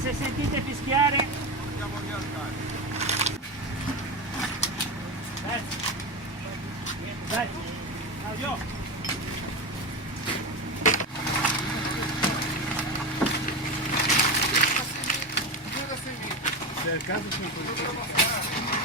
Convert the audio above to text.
se sentite fischiare... Andiamo a rialzare. Dai, Claudio. Se è il caso,